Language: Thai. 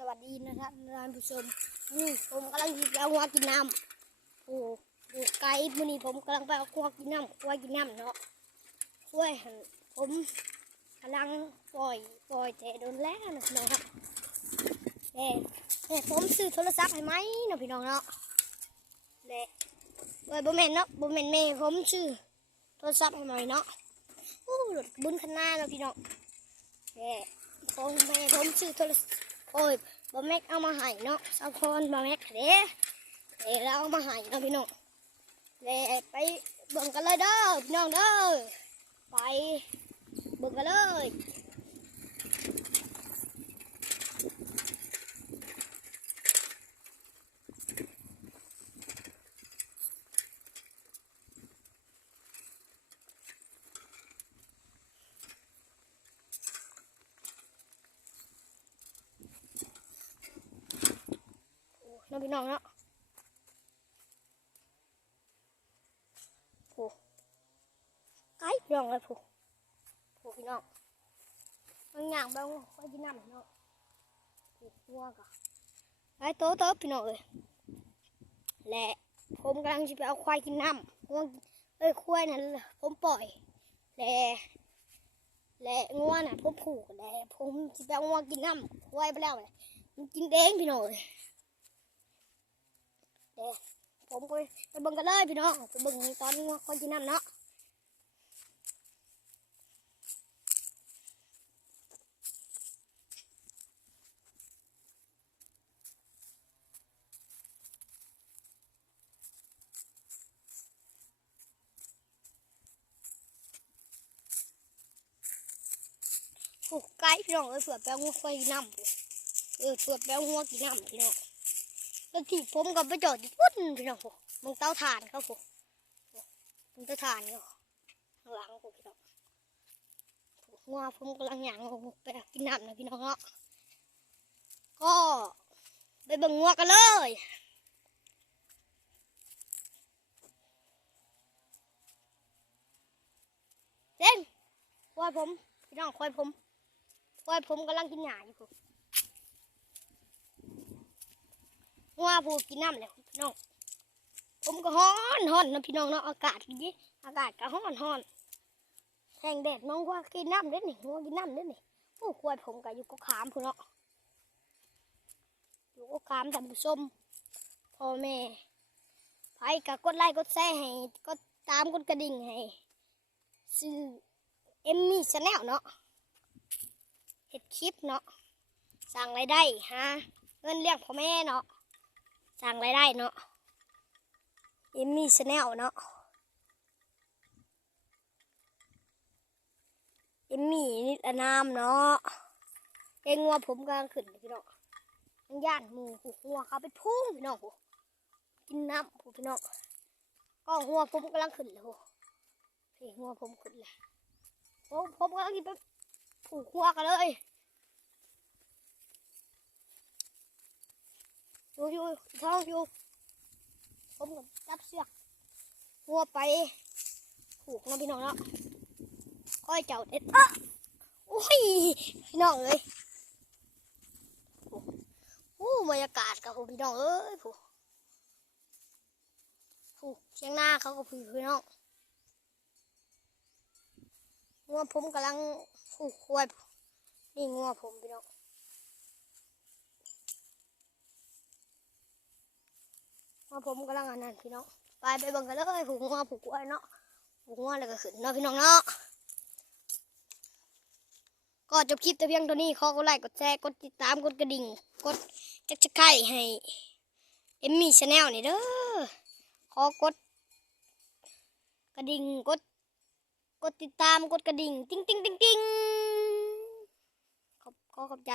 สวัสดีนะครับท่านผู้ชมนี่ผมกำลังจะเอาหัวกินน้ำโอ้ดูไกลมือนี้ผมกำลังไปเอาหัวกินน้ำหัวกินน้ำเนาะช่วยหั่นผมกำลังปล่อยปล่อยแต่โดนแล้วนะครับแต่แต่ผมซื้อโทรศัพท์ให้ไหมนะพี่น้องเนาะและเว้ยบ่แมนเนาะบ่แมนแม่ผมซื้อโทรศัพท์ให้ไหมเนาะโอ้รถบุญคันหน้าเนาะพี่น้องแต่ผมแม่ผมซื้อโทรศัพท์ โอ้ยบอแม็กเอามาให้เนาะสาวคนบอแม็กเด้เดี๋ยวเอามาให้เนาะพี่น้องเด้ไปเบิ่งกันเลยเด้อพี่น้องเด้อไปเบิ่งกันเลย อ้เนาะพี่น้องเนาะโอ้ไกลพี่น้องเลยผู้โอ้พี่น้องมันย่างบ้างไปกินน้ำพี่น้องโอ้วัวกะไอ้โตโตะพี่น้องเลยและผมกำลังจะไปเอาควายกินน้ำงัวงเอ้ยควายนั่นผมปล่อย และและงัวงน่ะผมผูกและผมจะไปเอางัวกินน้ำควายไปแล้วเลยมันกินเองพี่น้องเลย ผมไปไปเบิ่งกันเลยพี่น้องไปเบิ่งตอนงัวควายกินน้ำเนาะผูกไก่พี่น้องเอ้ยเผื่อไปเอางัวควายกินน้ำเออเผื่อไปเอางัวกินน้ำพี่น้อง แล้วที่ผมกับไปจอดอยู่พุ่นพี่น้องผมมึงเต้าถ่านครับผมมึงเต้าถ่านก็ข้างหลังผมพี่น้องผมว่าผมกำลังหยางผมไปกินน้ำนะพี่น้องเนาะก็ไปเบิ่งงัวกันเลยเล่นควายผมพี่น้องควายผมควายผมกำลังกินหญ้าอยู่ผม งัวผูกินน้ำเลยพี่น้อง ผมก็ฮ้อนฮ้อนนะพี่น้องเนาะอากาศดีอากาศก็ฮ้อนฮ้อนแทงแดดน้องว่ากินน้ำเด้นี่งัวกินน้ำเด้นี่โอ้ควายผมก็อยู่ก็ขามพุ่นเนาะอยู่ก็ขามทำผู้ชมพ่อแม่ไผก็กดไลค์กดแชร์ให้กดตามกดกระดิ่งให้ซื้อเอมมี่ชาแนลเนาะเห็ดคลิปเนาะสั่งรายได้ฮะเงินเลี้ยงพ่อแม่เนาะ สร้างรายได้เนาะเอมมี่ชาแนลเนาะเอมมี่นิดอนามเนาะเองงัวผมกำลังขึ้นพี่น้องมันย่านมูผูกงัวเขาไปพุ่งพี่น้องกินน้ำพี่น้องก็งัวผมกำลังขึ้นเลยพี่งัวผมขึ้นเลยผมผมกำลังจะไปผูกงัวกันเลย อยู่อยู่ท้องอยู่ผมก็จับเสือกงัวไปผูกนะพี่น้องเนาะค่อยเจ้าเด็ดอะโอ้ยพี่น้องเอ้ยโอ้โบรรยากาศกับพี่น้องเอ้ยผูผู้เชียงหน้าเขาก็พี่พี่น้องงัวผมกำลังผูกควายนี่งัวผมพี่น้อง ว่าผมกำลังอันนั้นพี่น้องไปไปบิ่งกันเลยผูกงัวผูกกล้วยเนาะผูกงัวแล้วก็ขึ้นเนาะพี่น้องเนาะก็จบคลิปแต่เพียงเท่านี้ขอกดไลค์กดแชร์กดติดตามกดกระดิ่งกดจักรไข่ให้เอมมี่ชาแนลนี่เด้อขอกดกระดิ่งกดกดติดตามกดกระดิ่ง ติ้งติ้งติ้งติ้งขอบขอขอบใจ